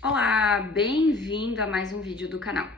Olá, bem-vindo a mais um vídeo do canal.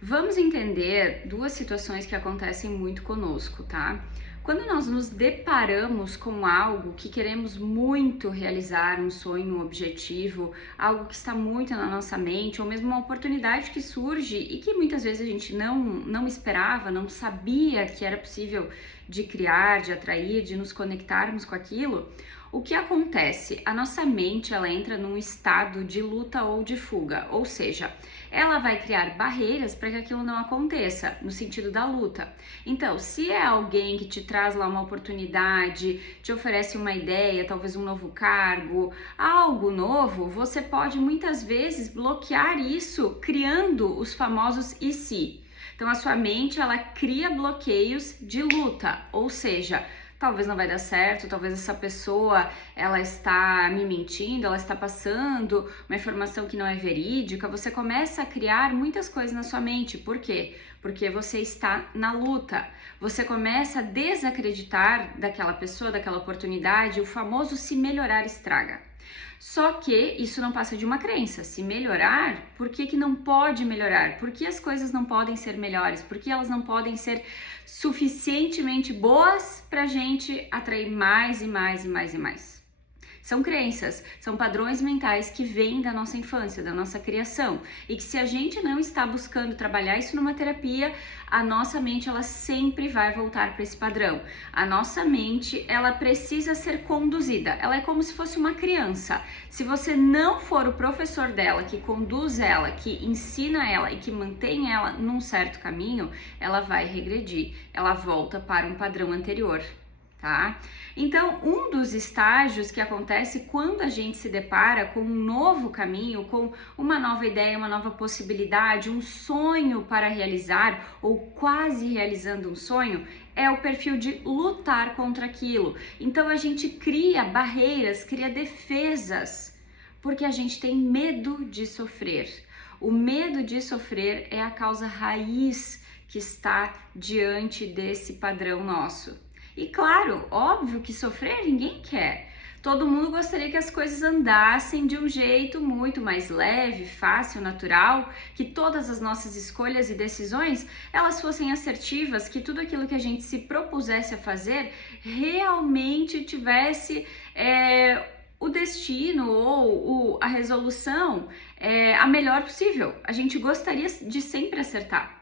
Vamos entender duas situações que acontecem muito conosco, tá? Quando nós nos deparamos com algo que queremos muito realizar, um sonho, um objetivo, algo que está muito na nossa mente, ou mesmo uma oportunidade que surge e que muitas vezes a gente não esperava, não sabia que era possível de criar, de atrair, de nos conectarmos com aquilo. O que acontece? A nossa mente ela entra num estado de luta ou de fuga, ou seja, ela vai criar barreiras para que aquilo não aconteça, no sentido da luta. Então, se é alguém que te traz lá uma oportunidade, te oferece uma ideia, talvez um novo cargo, algo novo, você pode muitas vezes bloquear isso criando os famosos e se. Então, a sua mente ela cria bloqueios de luta, ou seja, talvez não vai dar certo, talvez essa pessoa ela está me mentindo, ela está passando uma informação que não é verídica. Você começa a criar muitas coisas na sua mente. Por quê? Porque você está na luta. Você começa a desacreditar daquela pessoa, daquela oportunidade, o famoso se melhorar estraga. Só que isso não passa de uma crença. Se melhorar, por que não pode melhorar? Por que as coisas não podem ser melhores? Por que elas não podem ser suficientemente boas para a gente atrair mais e mais e mais e mais? São crenças, são padrões mentais que vêm da nossa infância, da nossa criação, e que se a gente não está buscando trabalhar isso numa terapia, a nossa mente ela sempre vai voltar para esse padrão. A nossa mente ela precisa ser conduzida, ela é como se fosse uma criança. Se você não for o professor dela, que conduz ela, que ensina ela e que mantém ela num certo caminho, ela vai regredir, ela volta para um padrão anterior. Tá? Então, um dos estágios que acontece quando a gente se depara com um novo caminho, com uma nova ideia, uma nova possibilidade, um sonho para realizar ou quase realizando um sonho, é o perfil de lutar contra aquilo. Então, a gente cria barreiras, cria defesas, porque a gente tem medo de sofrer. O medo de sofrer é a causa raiz que está diante desse padrão nosso. E claro, óbvio que sofrer ninguém quer. Todo mundo gostaria que as coisas andassem de um jeito muito mais leve, fácil, natural, que todas as nossas escolhas e decisões, elas fossem assertivas, que tudo aquilo que a gente se propusesse a fazer realmente tivesse o destino ou a resolução a melhor possível. A gente gostaria de sempre acertar.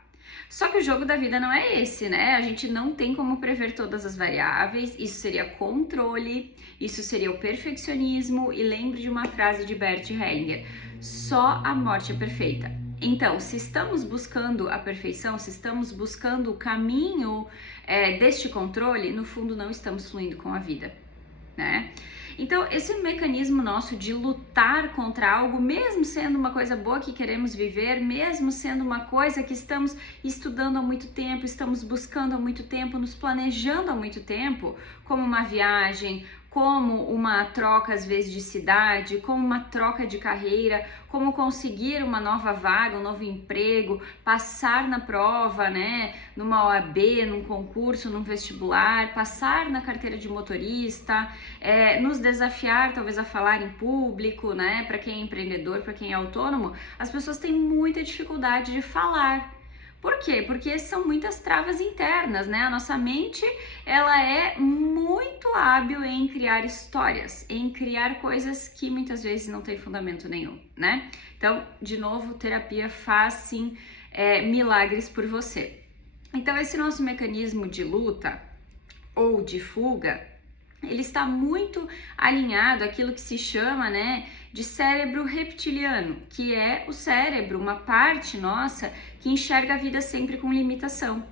Só que o jogo da vida não é esse, né? A gente não tem como prever todas as variáveis, isso seria controle, isso seria o perfeccionismo, e lembre de uma frase de Bert Hellinger: só a morte é perfeita. Então, se estamos buscando a perfeição, se estamos buscando o caminho deste controle, no fundo não estamos fluindo com a vida, né? Então, esse mecanismo nosso de lutar contra algo, mesmo sendo uma coisa boa que queremos viver, mesmo sendo uma coisa que estamos estudando há muito tempo, estamos buscando há muito tempo, nos planejando há muito tempo, como uma viagem, como uma troca às vezes de cidade, como uma troca de carreira, como conseguir uma nova vaga, um novo emprego, passar na prova, né, numa OAB, num concurso, num vestibular, passar na carteira de motorista, nos desafiar talvez a falar em público, né, para quem é empreendedor, para quem é autônomo, as pessoas têm muita dificuldade de falar. Por quê? Porque são muitas travas internas, né? A nossa mente, ela é muito hábil em criar histórias, em criar coisas que muitas vezes não tem fundamento nenhum, né? Então, de novo, terapia faz sim milagres por você. Então, esse nosso mecanismo de luta ou de fuga, ele está muito alinhado àquilo que se chama, né, de cérebro reptiliano, que é o cérebro, uma parte nossa que enxerga a vida sempre com limitação.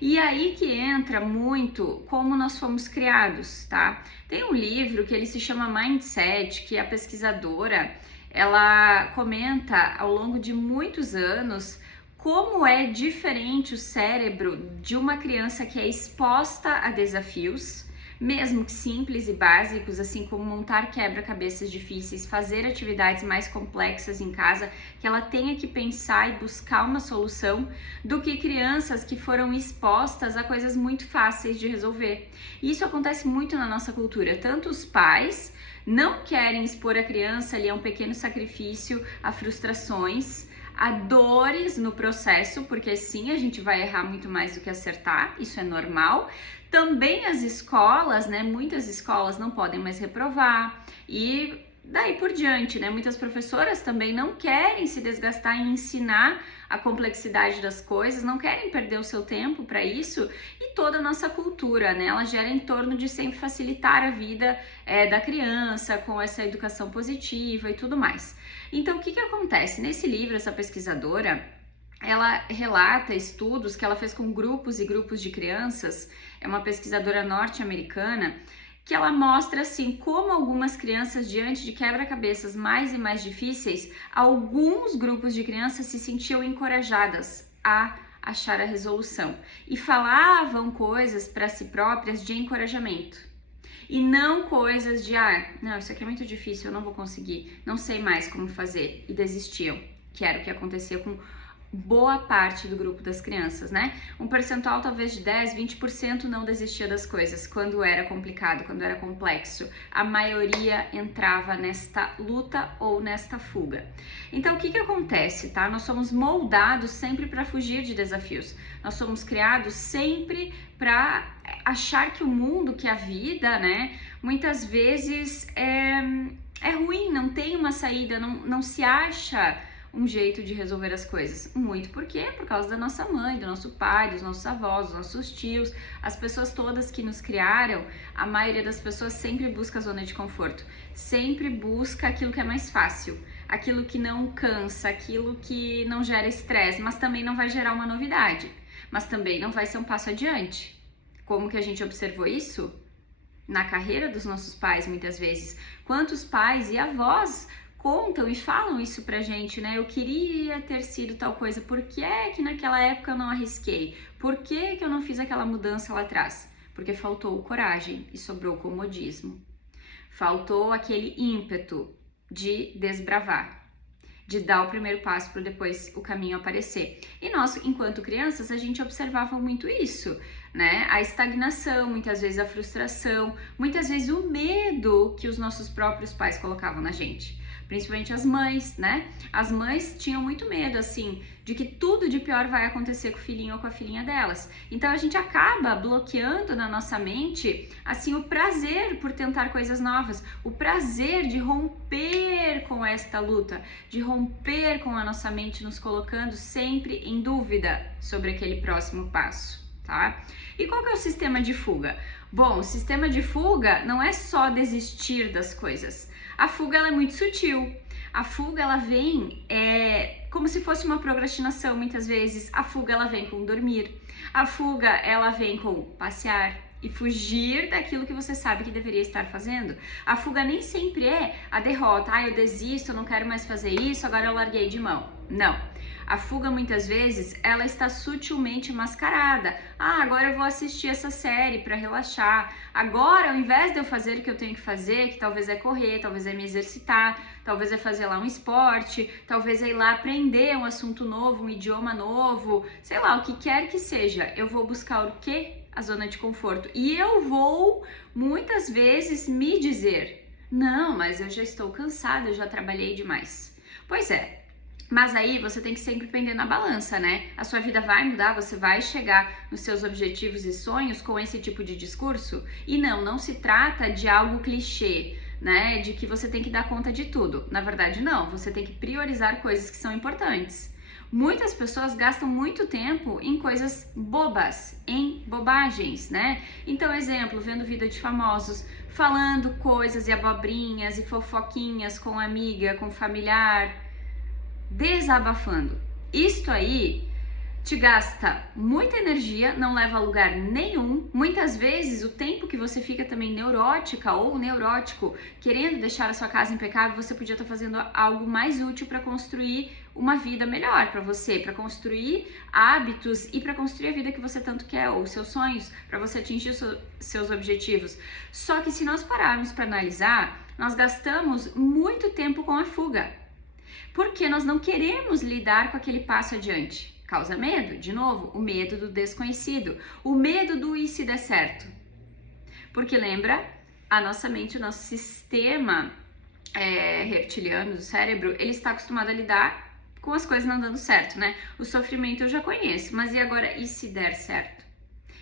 E aí que entra muito como nós fomos criados, tá? Tem um livro que ele se chama Mindset, que a pesquisadora, ela comenta ao longo de muitos anos como é diferente o cérebro de uma criança que é exposta a desafios, mesmo que simples e básicos, assim como montar quebra-cabeças difíceis, fazer atividades mais complexas em casa, que ela tenha que pensar e buscar uma solução, do que crianças que foram expostas a coisas muito fáceis de resolver. E isso acontece muito na nossa cultura, tanto os pais não querem expor a criança ali a um pequeno sacrifício, a frustrações, a dores no processo, porque sim, a gente vai errar muito mais do que acertar, isso é normal. Também as escolas, né, muitas escolas não podem mais reprovar e daí por diante, né, muitas professoras também não querem se desgastar em ensinar a complexidade das coisas, não querem perder o seu tempo para isso, e toda a nossa cultura, né, ela gira em torno de sempre facilitar a vida da criança com essa educação positiva e tudo mais. Então, o que acontece? Nesse livro, essa pesquisadora, ela relata estudos que ela fez com grupos e grupos de crianças, é uma pesquisadora norte-americana, que ela mostra assim como algumas crianças, diante de quebra-cabeças mais e mais difíceis, alguns grupos de crianças se sentiam encorajadas a achar a resolução e falavam coisas para si próprias de encorajamento. E não coisas de, não, isso aqui é muito difícil, eu não vou conseguir, não sei mais como fazer, e desistiam, que era o que acontecia com boa parte do grupo das crianças, né? Um percentual talvez de 10, 20% não desistia das coisas quando era complicado, quando era complexo. A maioria entrava nesta luta ou nesta fuga. Então, o que acontece, tá? Nós somos moldados sempre para fugir de desafios. Nós somos criados sempre para achar que o mundo, que a vida, né, muitas vezes é ruim, não tem uma saída, não se acha um jeito de resolver as coisas. Muito por quê? Por causa da nossa mãe, do nosso pai, dos nossos avós, dos nossos tios, as pessoas todas que nos criaram. A maioria das pessoas sempre busca a zona de conforto, sempre busca aquilo que é mais fácil, aquilo que não cansa, aquilo que não gera estresse, mas também não vai gerar uma novidade, mas também não vai ser um passo adiante. Como que a gente observou isso? Na carreira dos nossos pais, muitas vezes. Quantos pais e avós contam e falam isso pra gente, né? Eu queria ter sido tal coisa, por que é que naquela época eu não arrisquei? Por que eu não fiz aquela mudança lá atrás? Porque faltou coragem e sobrou comodismo. Faltou aquele ímpeto de desbravar, de dar o primeiro passo para depois o caminho aparecer. E nós, enquanto crianças, a gente observava muito isso, né? A estagnação, muitas vezes a frustração, muitas vezes o medo que os nossos próprios pais colocavam na gente. Principalmente as mães, né? As mães tinham muito medo, assim, de que tudo de pior vai acontecer com o filhinho ou com a filhinha delas. Então a gente acaba bloqueando na nossa mente, assim, o prazer por tentar coisas novas, o prazer de romper com esta luta, de romper com a nossa mente, nos colocando sempre em dúvida sobre aquele próximo passo, tá? E qual que é o sistema de fuga? Bom, o sistema de fuga não é só desistir das coisas. A fuga, ela é muito sutil. A fuga, ela vem como se fosse uma procrastinação, muitas vezes. A fuga, ela vem com dormir. A fuga, ela vem com passear e fugir daquilo que você sabe que deveria estar fazendo. A fuga nem sempre é a derrota. Eu desisto, eu não quero mais fazer isso, agora eu larguei de mão. Não. A fuga, muitas vezes, ela está sutilmente mascarada. Agora eu vou assistir essa série para relaxar. Agora, ao invés de eu fazer o que eu tenho que fazer, que talvez é correr, talvez é me exercitar, talvez é fazer lá um esporte, talvez é ir lá aprender um assunto novo, um idioma novo, sei lá, o que quer que seja, eu vou buscar o quê? A zona de conforto. E eu vou, muitas vezes, me dizer, não, mas eu já estou cansada, eu já trabalhei demais. Pois é. Mas aí você tem que sempre pender na balança, né? A sua vida vai mudar, você vai chegar nos seus objetivos e sonhos com esse tipo de discurso? E não se trata de algo clichê, né? De que você tem que dar conta de tudo. Na verdade, não. Você tem que priorizar coisas que são importantes. Muitas pessoas gastam muito tempo em coisas bobas, em bobagens, né? Então, exemplo, vendo vida de famosos, falando coisas e abobrinhas e fofoquinhas com amiga, com familiar, desabafando. Isto aí te gasta muita energia, não leva a lugar nenhum. Muitas vezes o tempo que você fica também neurótica ou neurótico, querendo deixar a sua casa impecável, você podia estar fazendo algo mais útil para construir uma vida melhor para você, para construir hábitos e para construir a vida que você tanto quer, ou seus sonhos, para você atingir seus objetivos. Só que se nós pararmos para analisar, nós gastamos muito tempo com a fuga, porque nós não queremos lidar com aquele passo adiante. Causa medo, de novo, o medo do desconhecido, o medo do e se der certo. Porque lembra, a nossa mente, o nosso sistema reptiliano do cérebro, ele está acostumado a lidar com as coisas não dando certo, né? O sofrimento eu já conheço, mas e agora, e se der certo?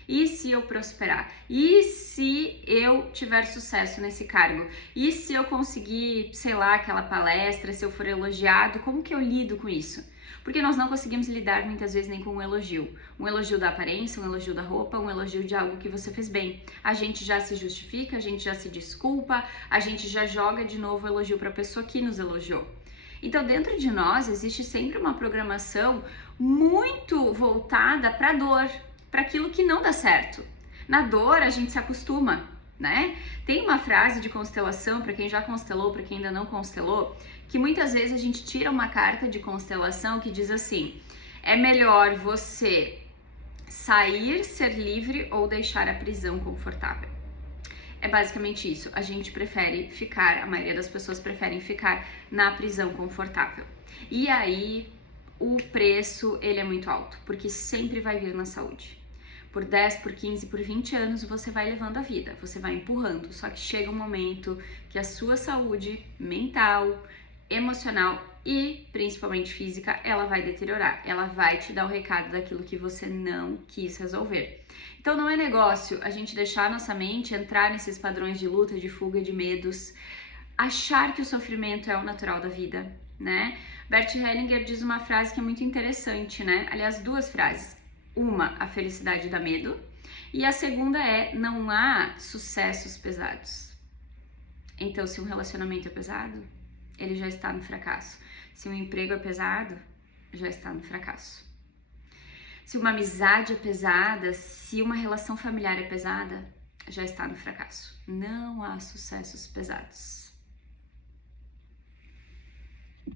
E se eu prosperar? E se eu tiver sucesso nesse cargo? E se eu conseguir, sei lá, aquela palestra, se eu for elogiado, como que eu lido com isso? Porque nós não conseguimos lidar muitas vezes nem com um elogio. Um elogio da aparência, um elogio da roupa, um elogio de algo que você fez bem. A gente já se justifica, a gente já se desculpa, a gente já joga de novo o elogio para a pessoa que nos elogiou. Então, dentro de nós existe sempre uma programação muito voltada para a dor, para aquilo que não dá certo. Na dor a gente se acostuma, né? Tem uma frase de constelação, para quem já constelou, para quem ainda não constelou, que muitas vezes a gente tira uma carta de constelação que diz assim: é melhor você sair, ser livre ou deixar a prisão confortável. É basicamente isso. A gente prefere ficar, a maioria das pessoas preferem ficar na prisão confortável. E aí o preço, ele é muito alto, porque sempre vai vir na saúde. Por 10, por 15, por 20 anos você vai levando a vida, você vai empurrando, só que chega um momento que a sua saúde mental, emocional e principalmente física, ela vai deteriorar, ela vai te dar o recado daquilo que você não quis resolver. Então não é negócio a gente deixar nossa mente entrar nesses padrões de luta, de fuga, de medos, achar que o sofrimento é o natural da vida, né? Bert Hellinger diz uma frase que é muito interessante, né? Aliás, duas frases. Uma, a felicidade dá medo, e a segunda é, não há sucessos pesados. Então, se um relacionamento é pesado, ele já está no fracasso. Se um emprego é pesado, já está no fracasso. Se uma amizade é pesada, se uma relação familiar é pesada, já está no fracasso. Não há sucessos pesados.